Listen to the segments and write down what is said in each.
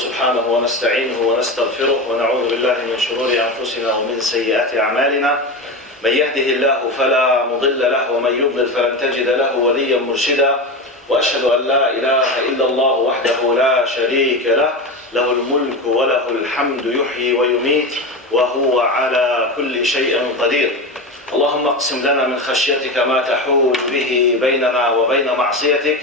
سبحانه ونستعينه ونستغفره ونعوذ بالله من شرور أنفسنا ومن سيئات أعمالنا. من يهده الله فلا مضل له ومن يضلل فلن تجد له وليا مرشدا. وأشهد أن لا إله إلا الله وحده لا شريك له، له الملك وله الحمد يحيي ويميت وهو على كل شيء قدير. اللهم اقسم لنا من خشيتك ما تحول به بيننا وبين معصيتك،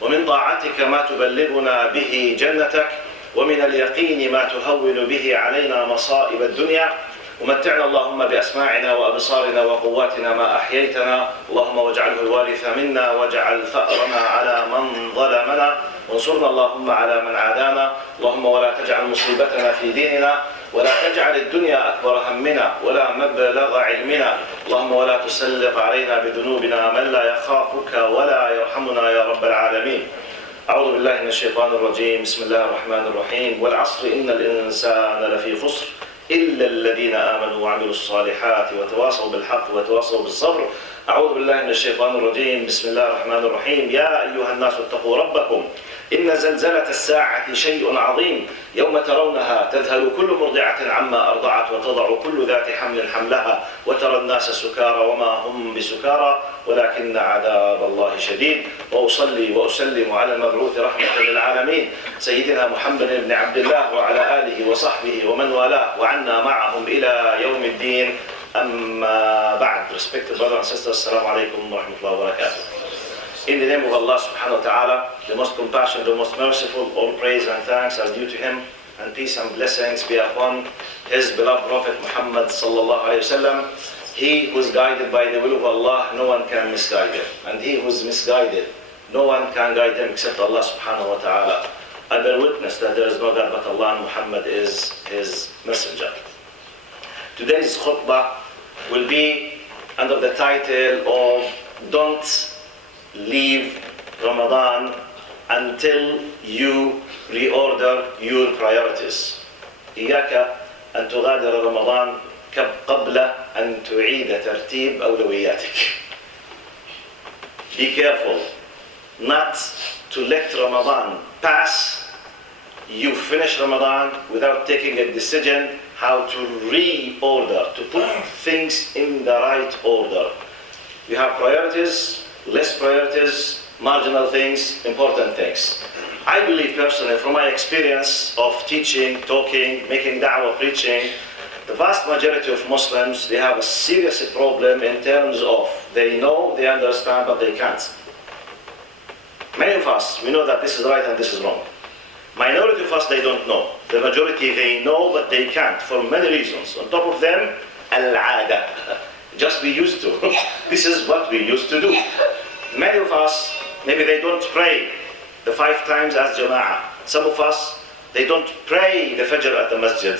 ومن طاعتك ما تبلغنا به جنتك، ومن اليقين ما تهون به علينا مصائب الدنيا. ومتعنا اللهم بأسماعنا وأبصارنا وقواتنا ما أحييتنا، اللهم واجعله الوارث منا واجعل ثأرنا على من ظلمنا، وانصرنا اللهم على من عادانا. اللهم ولا تجعل مصيبتنا في ديننا، ولا تجعل الدنيا أكبر همنا ولا مبلغ علمنا. اللهم ولا تسلط علينا بذنوبنا من لا يخافك ولا يرحمنا يا رب العالمين. أعوذ بالله من الشيطان الرجيم. بسم الله الرحمن الرحيم. والعصر إن الإنسان لفي خسر إلا الذين آمنوا وعملوا الصالحات وتواصوا بالحق وتواصوا بالصبر. أعوذ بالله من الشيطان الرجيم. بسم الله الرحمن الرحيم. يا أيها الناس اتقوا ربكم إن زلزلة الساعة شيء عظيم، يوم ترونها تذهل كل مرضعة عما أرضعت وتضع كل ذات حمل حملها وترى الناس سكارى وما هم بسكارى ولكن عذاب الله شديد. وأصلي وأسلم على المبعوث رحمة للعالمين سيدنا محمد بن عبد الله وعلى آله وصحبه ومن والاه وعنا معهم إلى يوم الدين. أما بعد. Respected brothers and sisters, Assalamu alaikum wa rahmatullahi wa barakatuh. In the name of Allah subhanahu wa ta'ala, the most compassionate, the most merciful, all praise and thanks are due to Him, and peace and blessings be upon His beloved Prophet Muhammad sallallahu alayhi wa sallam. He who is guided by the will of Allah, no one can misguide him. And he who is misguided, no one can guide him except Allah subhanahu wa ta'ala. I bear witness that there is no God but Allah, and Muhammad is His messenger. Today's khutbah will be under the title of Don't Leave Ramadan until you reorder your priorities. إياك أن تغادر رمضان قبل أن تعيد ترتيب أولوياتك. Be careful not to let Ramadan pass. You finish Ramadan without taking a decision how to reorder, to put things in the right order. You have priorities, less priorities, marginal things, important things. I believe personally, from my experience of teaching, talking, making da'wah, preaching, the vast majority of Muslims, they have a serious problem in terms of they know, they understand, but they can't. Many of us, we know that this is right and this is wrong. Minority of us, they don't know. The majority, they know, but they can't for many reasons. On top of them, al-'ada. Just we used to. This is what we used to do. Many of us, maybe they don't pray the 5 times as jama'ah. Some of us, they don't pray the fajr at the masjid.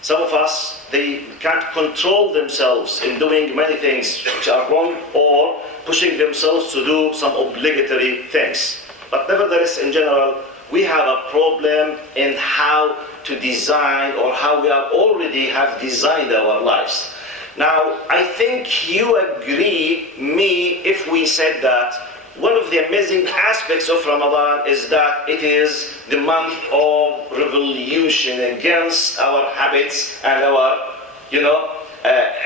Some of us, they can't control themselves in doing many things which are wrong or pushing themselves to do some obligatory things. But nevertheless, in general, we have a problem in how to design or how we are already have designed our lives. Now, I think you agree me if we said that one of the amazing aspects of Ramadan is that it is the month of revolution against our habits and our,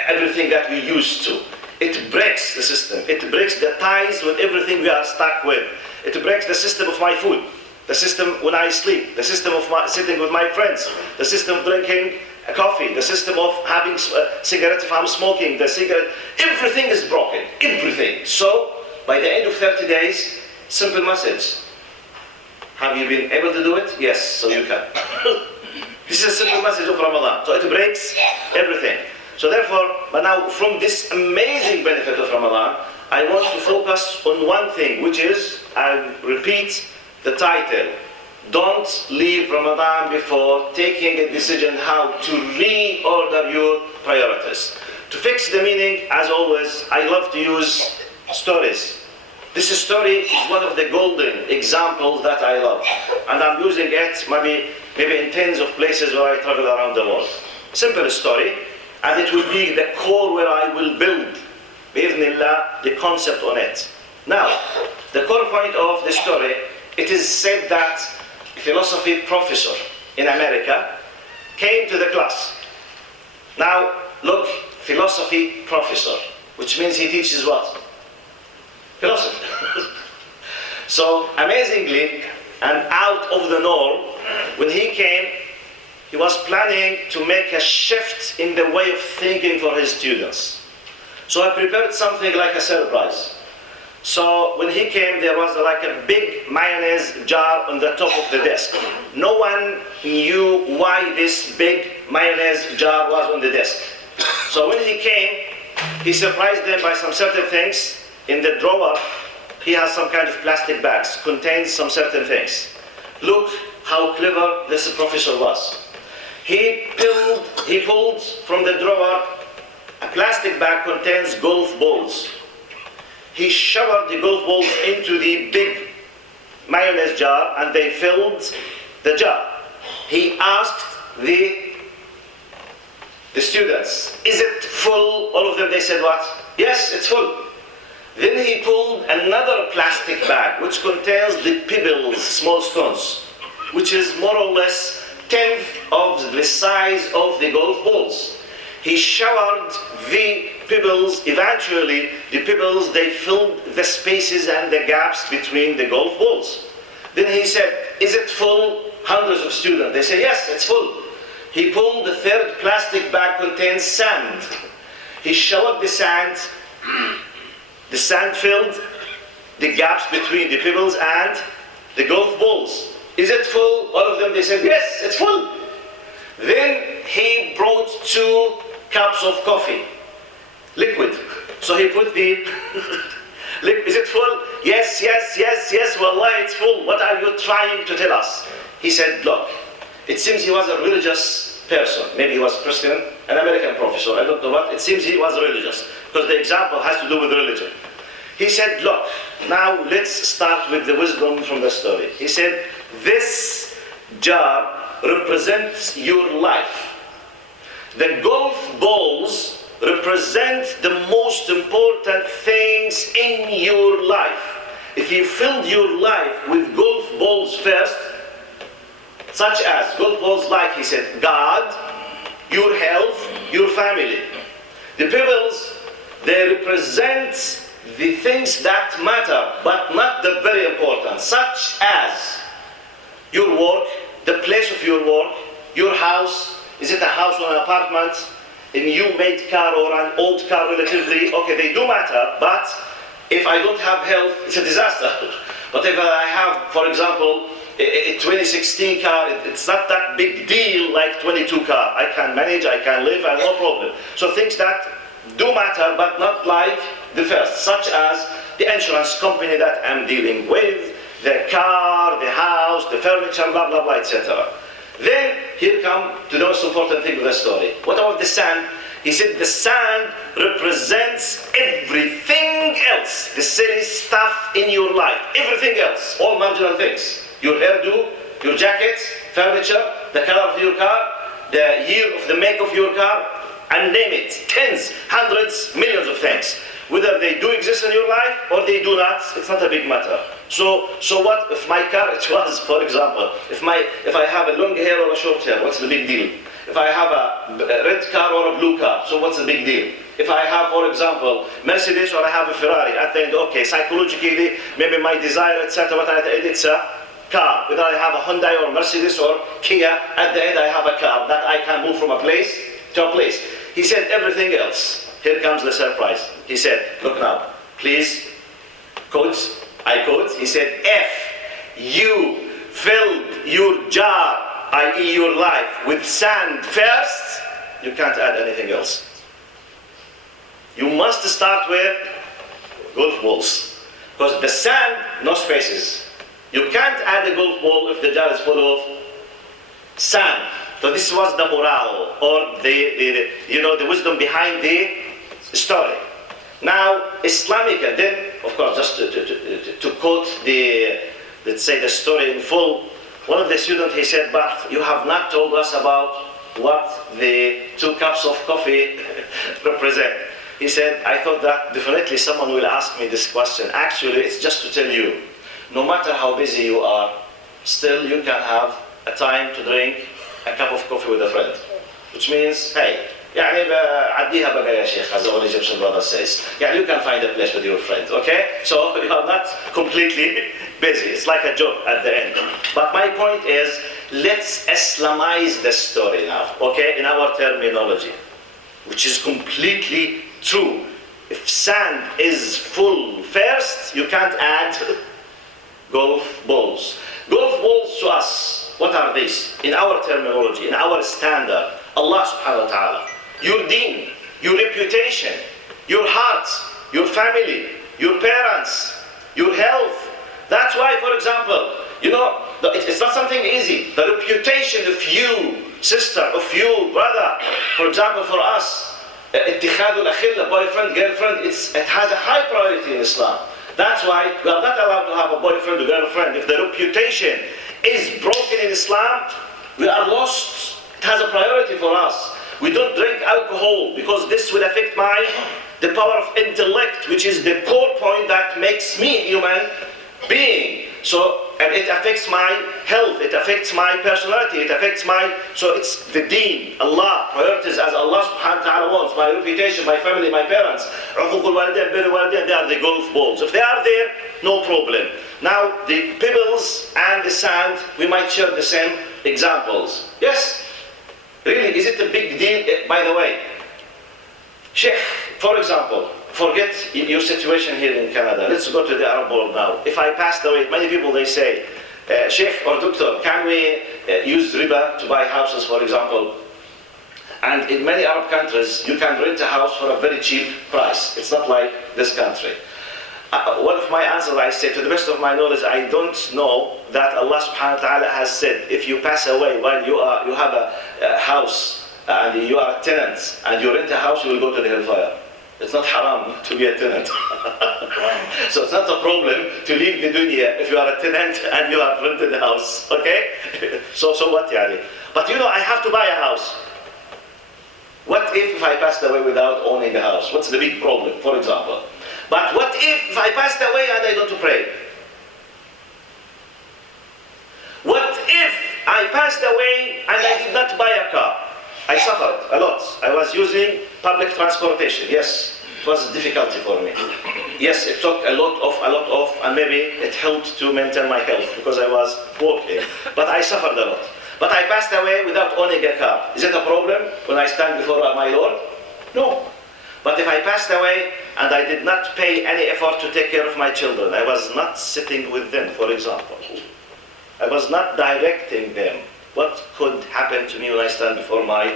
everything that we used to. It breaks the system. It breaks the ties with everything we are stuck with. It breaks the system of my food, the system when I sleep, the system of sitting with my friends, the system of drinking coffee, the system of having cigarettes if I'm smoking, the cigarette, everything is broken, everything. So, by the end of 30 days, simple message. Have you been able to do it? Yes, so you can. This is a simple message of Ramadan. So it breaks everything. So therefore, but now from this amazing benefit of Ramadan, I want to focus on one thing, which is, I repeat the title, don't leave Ramadan before taking a decision how to reorder your priorities. To fix the meaning, as always, I love to use stories. This story is one of the golden examples that I love. And I'm using it maybe in tens of places where I travel around the world. Simple story, and it will be the core where I will build, bi'idhnillah, the concept on it. Now, the core point of the story, it is said that a philosophy professor in America came to the class. Now, look, philosophy professor, which means he teaches what? Philosophy. So, amazingly, and out of the norm, when he came, he was planning to make a shift in the way of thinking for his students. So I prepared something like a surprise. So when he came, there was like a big mayonnaise jar on the top of the desk. No one knew why this big mayonnaise jar was on the desk. So when he came, he surprised them by some certain things. In the drawer, he has some kind of plastic bags, contains some certain things. Look how clever this professor was. He pulled from the drawer a plastic bag contains golf balls. He showered the golf balls into the big mayonnaise jar and they filled the jar. He asked the students, is it full? All of them, they said what? Yes, it's full. Then he pulled another plastic bag which contains the pebbles, small stones, which is more or less 1/10 of the size of the golf balls. He showered the pebbles. Eventually, the pebbles, they filled the spaces and the gaps between the golf balls. Then he said, is it full? Hundreds of students, they say, yes, it's full. He pulled the third plastic bag contains sand. He showered the sand. The sand filled the gaps between the pebbles and the golf balls. Is it full? All of them, they said, yes, it's full. Then he brought 2 cups of coffee, liquid. So he put the, is it full? Yes, yes, yes, yes, wallah, it's full. What are you trying to tell us? He said, look, it seems he was a religious person. Maybe he was Christian, an American professor, I don't know what. It seems he was religious, because the example has to do with religion. He said, look, now let's start with the wisdom from the story. He said, this jar represents your life. The golf balls represent the most important things in your life. If you filled your life with golf balls first, such as golf balls like, he said, God, your health, your family. The pebbles, they represent the things that matter, but not the very important, such as your work, the place of your work, your house. Is it a house or an apartment? A new-made car or an old car relatively? Okay, they do matter, but if I don't have health, it's a disaster. But if I have, for example, a 2016 car, it's not that big deal like 22 car. I can manage, I can live, and no problem. So things that do matter, but not like the first, such as the insurance company that I'm dealing with, the car, the house, the furniture, blah, blah, blah, etc. Then, here come to the most important thing of the story. What about the sand? He said the sand represents everything else, the silly stuff in your life, everything else, all marginal things. Your hairdo, your jacket, furniture, the color of your car, the year of the make of your car, and name it, tens, hundreds, millions of things. Whether they do exist in your life or they do not, it's not a big matter. So what if my car, it was, for example, if I have a long hair or a short hair, what's the big deal? If I have a red car or a blue car, so what's the big deal? If I have, for example, Mercedes or I have a Ferrari, I think, okay, psychologically, maybe my desire, etc., but it's a car. Whether I have a Hyundai or Mercedes or Kia, at the end I have a car that I can move from a place to a place. He said everything else. Here comes the surprise. He said, look now, please, quote, I quote, he said, if you filled your jar, i.e. your life, with sand first, you can't add anything else. You must start with golf balls. Because the sand, no spaces. You can't add a golf ball if the jar is full of sand. So this was the morale, or the wisdom behind the story. Now, Islamic, then, of course, just to quote let's say the story in full, one of the students, he said, but you have not told us about what the 2 cups of coffee represent. He said, I thought that definitely someone will ask me this question. Actually, it's just to tell you, no matter how busy you are, still you can have a time to drink a cup of coffee with a friend, which means, hey, يعني عديها بقى يا شيخ, as our Egyptian brother says. يعني you can find a place with your friend, okay? So you are not completely busy. It's like a joke at the end. But my point is, let's Islamize the story now, okay? In our terminology, which is completely true. If sand is full first, you can't add golf balls. Golf balls to us, what are these? In our terminology, in our standard, Allah subhanahu wa ta'ala. Your deen, your reputation, your heart, your family, your parents, your health. That's why, for example, you know, it's not something easy. The reputation of you, sister, of you, brother, for example, for us, اتخاذ الأخلة, boyfriend, girlfriend, it has a high priority in Islam. That's why we are not allowed to have a boyfriend or girlfriend. If the reputation is broken in Islam, we are lost. It has a priority for us. We don't drink alcohol because this will affect the power of intellect, which is the core point that makes me a human being. So, and it affects my health, it affects my personality, it affects so it's the deen, Allah, priorities as Allah subhanahu wa ta'ala wants, my reputation, my family, my parents. They are the golf balls. If they are there, no problem. Now, the pebbles and the sand, we might share the same examples. Yes? Really, is it a big deal? By the way, Sheikh, for example, forget your situation here in Canada. Let's go to the Arab world now. If I passed away, many people they say, Sheikh or Doctor, can we use riba to buy houses, for example? And in many Arab countries, you can rent a house for a very cheap price. It's not like this country. One of my answers, I say, to the best of my knowledge, I don't know that Allah subhanahu wa ta'ala has said, if you pass away while you have a house and you are a tenant and you rent a house, you will go to the hellfire. It's not haram to be a tenant. So it's not a problem to leave the dunya if you are a tenant and you have rented a house, okay? So what, yani? But you know, I have to buy a house. What if I passed away without owning a house? What's the big problem, for example? But what if I passed away and I don't pray? What if I passed away and I did not buy a car? I suffered a lot. I was using public transportation. Yes, it was a difficulty for me. Yes, it took a lot of, and maybe it helped to maintain my health because I was walking. But I suffered a lot. But I passed away without owning a car. Is it a problem when I stand before my Lord? No. But if I passed away and I did not pay any effort to take care of my children, I was not sitting with them, for example. I was not directing them. What could happen to me when I stand before my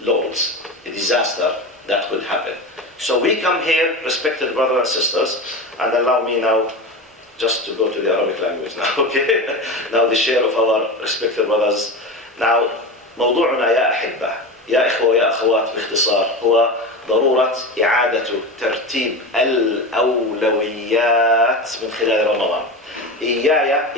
Lords? A disaster that could happen. So we come here, respected brothers and sisters, and allow me now just to go to the Arabic language now, okay? Now the share of our respected brothers. Now, موضوعنا يا أحبة يا إخوة يا أخوات باختصار هو ضرورة إعادة ترتيب الأولويات من خلال رمضان. إيانا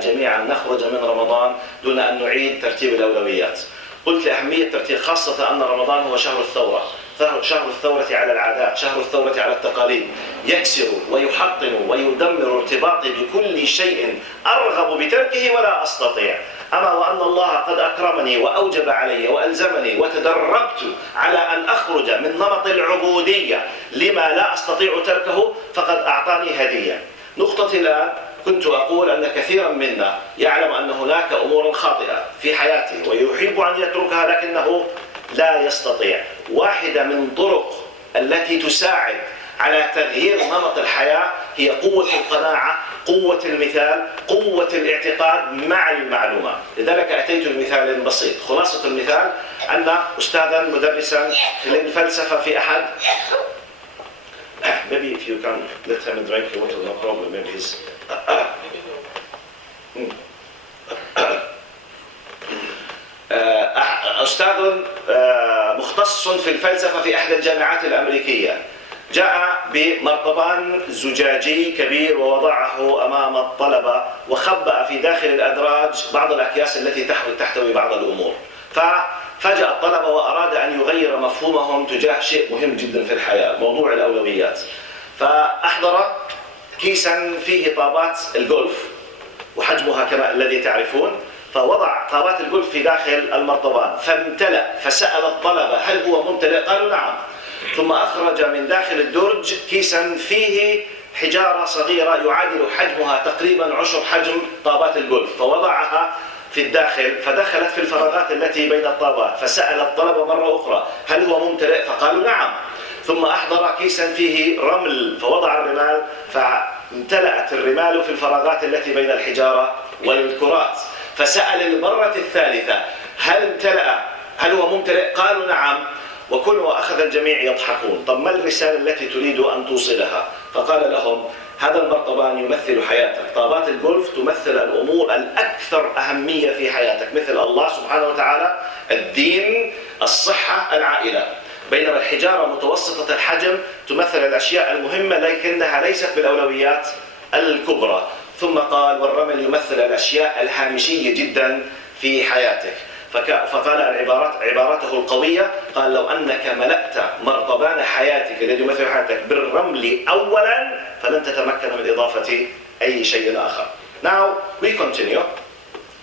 جميعا نخرج من رمضان دون أن نعيد ترتيب الأولويات. قلت لأهمية ترتيب، خاصة أن رمضان هو شهر الثورة، شهر الثورة على العادات، شهر الثورة على التقاليد، يكسر ويحطم ويدمر ارتباطي بكل شيء أرغب بتركه ولا أستطيع. أما وأن الله قد أكرمني وأوجب علي وألزمني وتدربت على أن أخرج من نمط العبودية لما لا أستطيع تركه فقد أعطاني هدية. نقطتي الآن، كنت أقول أن كثيرا منا يعلم أن هناك أمور خاطئة في حياته ويحب أن يتركها لكنه لا يستطيع. واحدة من طرق التي تساعد على تغيير نمط الحياة هي قوة القناعة، قوة المثال، قوة الاعتقاد مع المعلومة. لذلك أتيت بمثال بسيط. خلاصة المثال أن أستاذا مدرسا للفلسفة في أحد maybe if you can let him drink water, no problem. Maybe he's أستاذ مختص في الفلسفة في أحد الجامعات الأمريكية جاء بمرطبان زجاجي كبير ووضعه أمام الطلبة وخبأ في داخل الأدراج بعض الأكياس التي تحتوي بعض الأمور. ففاجأ الطلبة وأراد أن يغير مفهومهم تجاه شيء مهم جدا في الحياة، موضوع الأولويات. فأحضر كيسا فيه طابات الجولف وحجمها كما الذي تعرفون، فوضع طابات الجولف في داخل المرطبان فامتلأ، فسأل الطلبة هل هو ممتلئ؟ قالوا نعم. ثم أخرج من داخل الدرج كيسا فيه حجارة صغيرة يعادل حجمها تقريبا عشر حجم طابات الجولف، فوضعها في الداخل فدخلت في الفراغات التي بين الطابات، فسأل الطلبة مرة أخرى هل هو ممتلئ؟ فقالوا نعم. ثم أحضر كيسا فيه رمل فوضع الرمال فامتلأت الرمال في الفراغات التي بين الحجارة والكرات، فسأل المرة الثالثة هل امتلأ؟ هل هو ممتلئ؟ قالوا نعم. وأخذ الجميع يضحكون. طب ما الرسالة التي تريد أن توصلها؟ فقال لهم هذا المرطبان يمثل حياتك، طابات الجولف تمثل الأمور الأكثر أهمية في حياتك، مثل الله سبحانه وتعالى، الدين، الصحة، العائلة. بينما الحجارة متوسطة الحجم تمثل الأشياء المهمة لكنها ليست بالأولويات الكبرى. ثم قال والرمل يمثل الأشياء الهامشية جدا في حياتك. فقال عبارته القوية، قال لو أنك ملأت مرطبان حياتك الذي يمثل حياتك بالرمل أولا فلن تتمكن من إضافة أي شيء آخر. Now we continue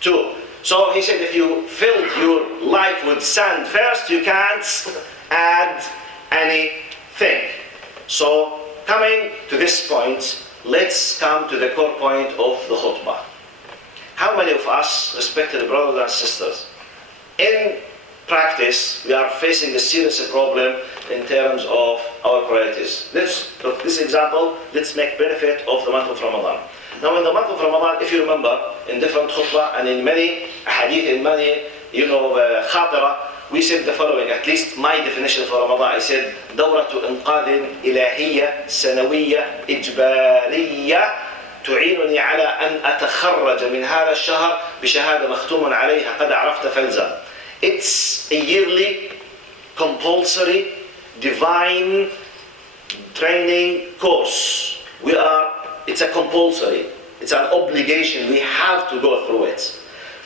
to. So he said if you filled your life with sand first, you can't add anything. So coming to this point, let's come to the core point of the khutbah. How many of us, respected brothers and sisters, in practice, we are facing a serious problem in terms of our priorities. Let's look this example. Let's make benefit of the month of Ramadan. Now, in the month of Ramadan, if you remember, in different khutbah and in many hadith, in many, khatira, we said the following. At least my definition for Ramadan, I said, دورة إنقاذ إلهية سنوية إجبارية تعينني على أن أتخرج من هذا الشهر بشهادة مختوم عليها قد عرفت فالزم. It's a yearly, compulsory, divine training course. It's a compulsory, it's an obligation. We have to go through it.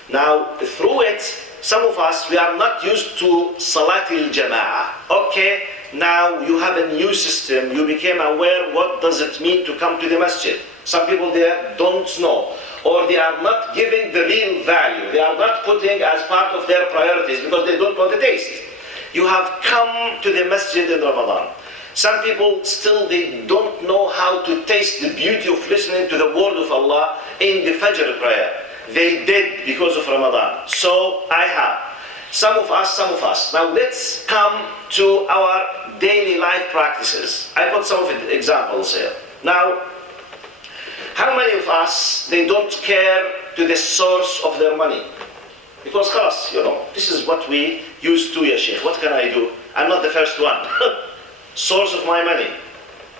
Now, through it, some of us, we are not used to Salatil Jama'ah. Okay, now you have a new system. You became aware what does it mean to come to the masjid. Some people there don't know, or they are not giving the real value. They are not putting as part of their priorities because they don't know the taste. You have come to the masjid in Ramadan. Some people still they don't know how to taste the beauty of listening to the word of Allah in the Fajr prayer. They did because of Ramadan. So I have. Some of us. Now let's come to our daily life practices. I put some of the examples here. Now, how many of us, they don't care to the source of their money? Because khalas, this is what we used to, ya Sheikh. What can I do? I'm not the first one. Source of my money.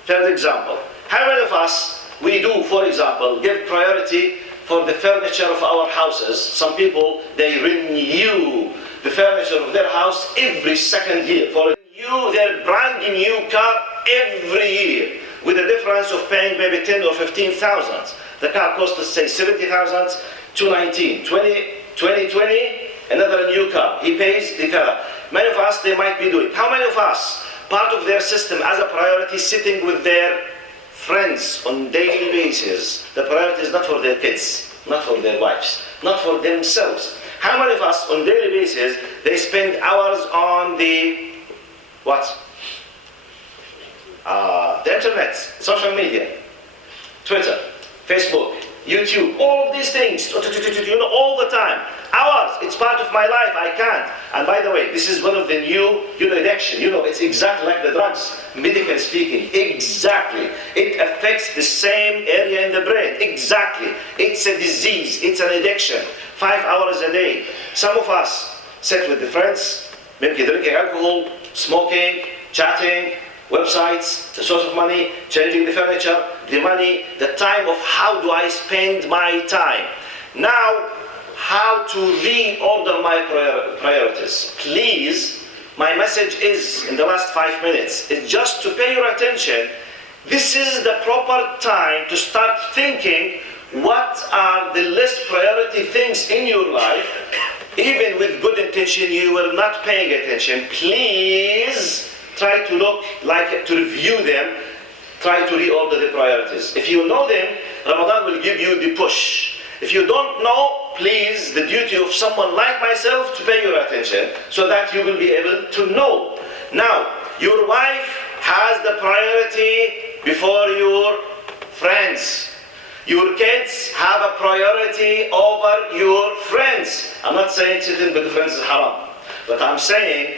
Third example. How many of us, we do, for example, give priority for the furniture of our houses? Some people, they renew the furniture of their house every second year. For their brand new car every year, with a difference of paying maybe 10 or 15,000. The car costs us, say, 70,000, 219, 2020, another new car. He pays the car. Many of us, they might be doing. How many of us, part of their system as a priority, sitting with their friends on daily basis? The priority is not for their kids, not for their wives, not for themselves. How many of us, on daily basis, they spend hours on the, what? The internet, social media, Twitter, Facebook, YouTube, all of these things, all the time. Hours, it's part of my life, I can't. And by the way, this is one of the new, addiction. It's exactly like the drugs, medically speaking, exactly. It affects the same area in the brain, exactly. It's a disease, it's an addiction. 5 hours a day. Some of us sit with the friends, maybe drinking alcohol, smoking, chatting, websites, the source of money, changing the furniture, the money, the time of how do I spend my time. Now, how to reorder my priorities. Please, my message is, in the last 5 minutes, is just to pay your attention. This is the proper time to start thinking what are the least priority things in your life. Even with good intention, you were not paying attention. Please, try to to review them, try to reorder the priorities. If you know them, Ramadan will give you the push. If you don't know, please, the duty of someone like myself to pay your attention so that you will be able to know. Now, your wife has the priority before your friends. Your kids have a priority over your friends. I'm not saying sitting with friends is haram, but I'm saying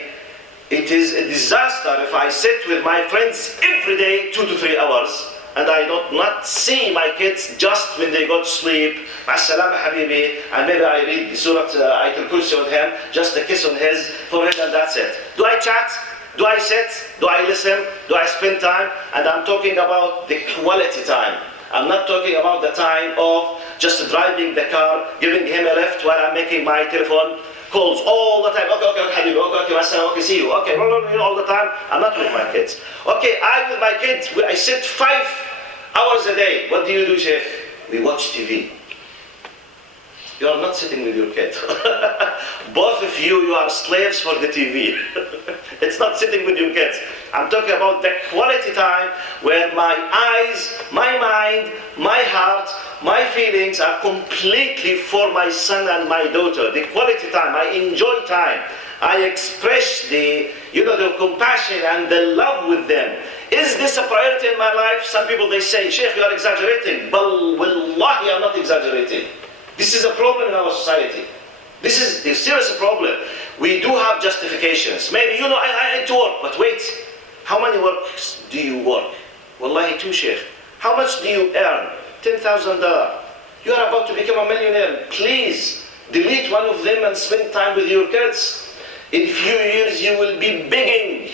it is a disaster if I sit with my friends every day 2 to 3 hours and I do not see my kids just when they go to sleep. Ma'as-salama habibi, and maybe I read the Surah Ayatul Kursi on him, just a kiss on his forehead and that's it. Do I chat? Do I sit? Do I listen? Do I spend time? And I'm talking about the quality time. I'm not talking about the time of just driving the car, giving him a lift while I'm making my telephone calls all the time. Okay, habibi, okay, see you. Okay, all the time. I'm not with my kids. Okay, with my kids, I sit 5 hours a day. What do you do, Sheikh? We watch TV. You are not sitting with your kid. Both of you are slaves for the TV. It's not sitting with your kids. I'm talking about the quality time where my eyes, my mind, my heart, my feelings are completely for my son and my daughter. The quality time, I enjoy time. I express the compassion and the love with them. Is this a priority in my life? Some people, they say, Sheikh, you are exaggerating. But wallahi, I'm not exaggerating. This is a problem in our society. This is a serious problem. We do have justifications. Maybe, I need to work, but wait. How many works do you work? Wallahi, 2, Sheikh. How much do you earn? $10,000. You are about to become a millionaire. Please, delete one of them and spend time with your kids. In a few years, you will be begging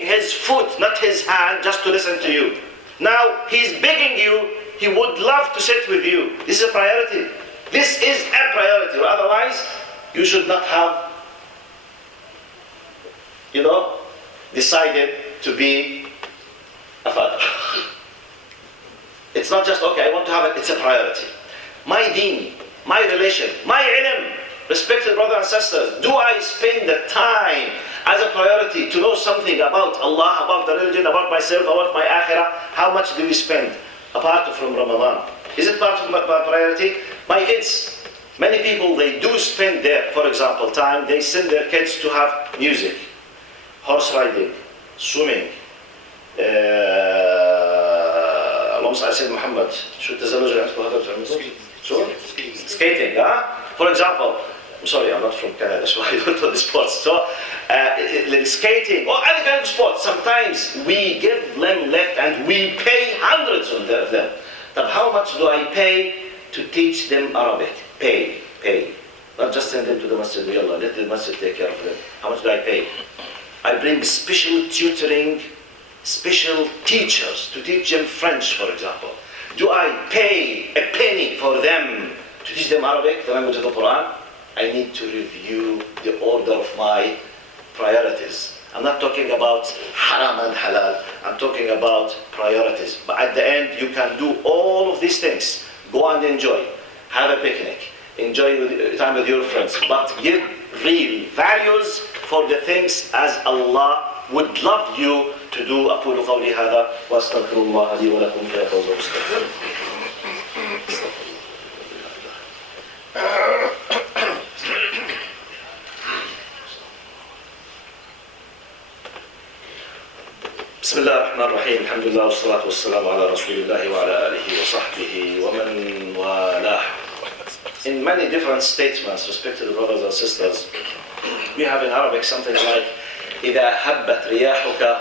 his foot, not his hand, just to listen to you. Now, he's begging you. He would love to sit with you. This is a priority. This is a priority. Otherwise, you should not have, decided to be a father. It's not just, okay, I want to have it, it's a priority. My deen, my relation, my ilm, respected brothers and sisters, do I spend the time as a priority to know something about Allah, about the religion, about myself, about my akhirah? How much do we spend apart from Ramadan? Is it part of my priority? My kids, many people, they do spend their, for example, time, they send their kids to have music, horse riding, swimming, Muhammad, skating, for example. I'm sorry, I'm not from Canada, so I don't know the sports. So, skating, or any kind of sport, sometimes we give them left and we pay hundreds of them. But how much do I pay to teach them Arabic? Pay. Not just send them to the masjid, let the masjid take care of them. How much do I pay? I bring special tutoring, special teachers to teach them French, for example. Do I pay a penny for them to teach them Arabic, the language of the Quran? I need to review the order of my priorities. I'm not talking about haram and halal. I'm talking about priorities. But at the end, you can do all of these things. Go and enjoy. Have a picnic. Enjoy time with your friends. But give real values for the things as Allah would love you to do. أقول قولي هذا وأستغفر الله لي ولكم فيا فوز مستغفر. بسم الله الرحمن الرحيم. الحمد لله والصلاة والسلام على رسول الله وعلى آله وصحبه ومن والاه. In many different statements, respected brothers and sisters, we have in Arabic something like إذا هبت رياحك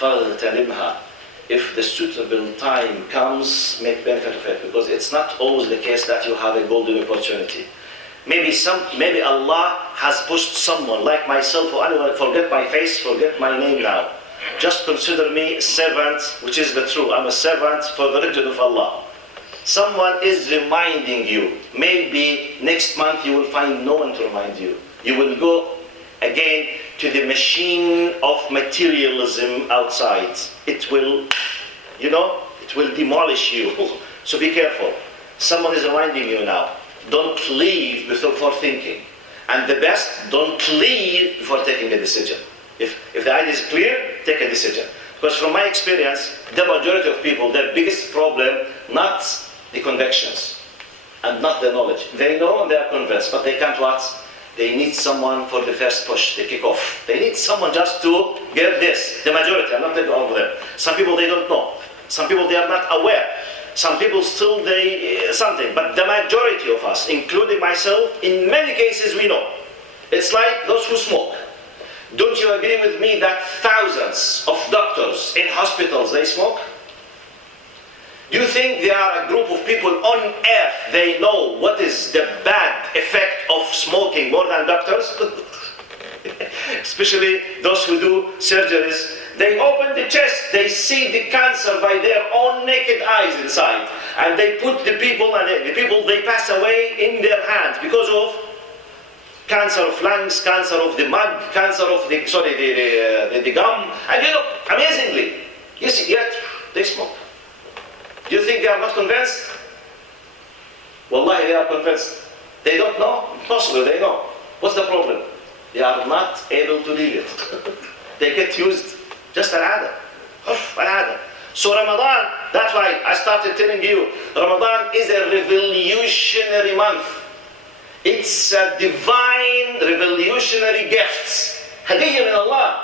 فاغتنمها. If the suitable time comes, make benefit of it, because it's not always the case that you have a golden opportunity. Maybe Allah has pushed someone like myself or anyone, forget my face, forget my name now. Just consider me a servant, which is the truth. I'm a servant for the religion of Allah. Someone is reminding you. Maybe next month you will find no one to remind you. You will go again to the machine of materialism outside. It will, it will demolish you. So be careful. Someone is reminding you now. Don't leave before thinking. And the best, don't leave before taking a decision. If the idea is clear, take a decision. Because from my experience, the majority of people, their biggest problem, not the convictions. and not the knowledge. They know and they are convinced, but they can't what? They need someone for the first push, the kick-off. They need someone just to get this. The majority, I'm not taking all of them. Some people they don't know. Some people they are not aware. Some people still something. But the majority of us, including myself, in many cases we know. It's like those who smoke. Don't you agree with me that thousands of doctors in hospitals, they smoke? Do you think there are a group of people on earth, they know what is the bad effect of smoking more than doctors? Especially those who do surgeries. They open the chest, they see the cancer by their own naked eyes inside. And they put the people, and the people, they pass away in their hands because of cancer of lungs, cancer of the mud, cancer of the gum. And you know, amazingly, you see, yet they smoke. Do you think they are not convinced? Wallahi, they are convinced. They don't know? Possibly they know. What's the problem? They are not able to leave it. They get used. Just al-ada. Al-ada. So Ramadan, that's why I started telling you, Ramadan is a revolutionary month. It's a divine revolutionary gift. هدية من الله.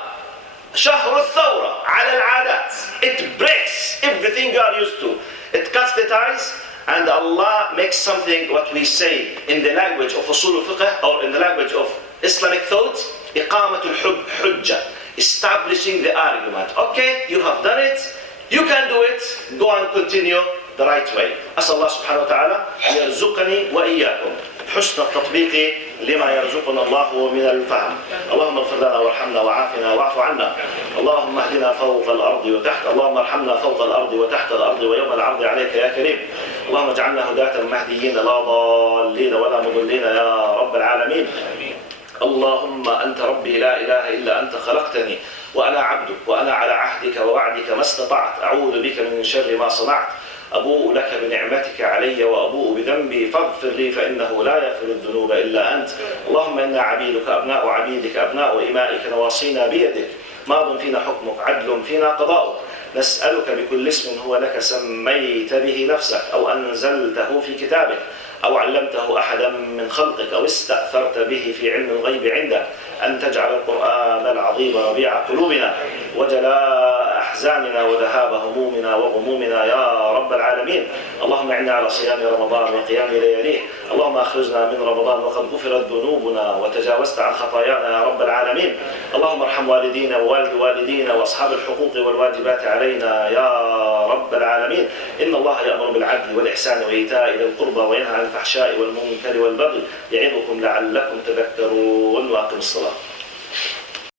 شهر الثورة على العادات. It breaks everything you are used to. It cuts the ties, and Allah makes something, what we say in the language of usul al-fiqh, or in the language of Islamic thought, إقامة الحجة, establishing the argument. Okay, you have done it, you can do it, go and continue the right way. أسأل الله سبحانه وتعالى أن يرزقني وإياكم حسن التطبيق لما يرزقنا الله من الفهم. اللهم اغفر لنا وارحمنا وعافنا واعف عنا. اللهم اهدنا فوق الأرض وتحت. اللهم ارحمنا فوق الأرض وتحت الأرض ويوم العرض عليك يا كريم. اللهم اجعلنا هداة مهديين لا ضالين ولا مضلين يا رب العالمين. اللهم أنت ربي لا إله إلا أنت خلقتني وأنا عبدك وأنا على عهدك ووعدك ما استطعت. أعوذ بك من شر ما صنعت. أبوء لك بنعمتك علي وأبوء بذنبي فاغفر لي فإنه لا يغفر الذنوب إلا أنت. اللهم إنا عبيدك أبناء عبيدك أبناء إمائك نواصينا بيدك ماض فينا حكمك عدل فينا قضاؤك. نسألك بكل اسم هو لك سميت به نفسك أو أنزلته في كتابك أو علمته أحدا من خلقك أو استأثرت به في علم الغيب عندك أن تجعل القرآن العظيم ربيع قلوبنا وجلاء أحزاننا وذهاب همومنا وغمومنا يا رب العالمين. اللهم أعنا على صيام رمضان وقيام لياليه. اللهم أخرجنا من رمضان وقد غفرت ذنوبنا وتجاوزت عن خطايانا يا رب العالمين. اللهم ارحم والدينا ووالد والدينا وأصحاب الحقوق والواجبات علينا يا رب العالمين. إن الله يأمر بالعدل والإحسان وإيتاء ذي القربى وينهى عن الفحشاء والمنكر والبغي يعظكم لعلكم تذكرون. وأقم الصلاة.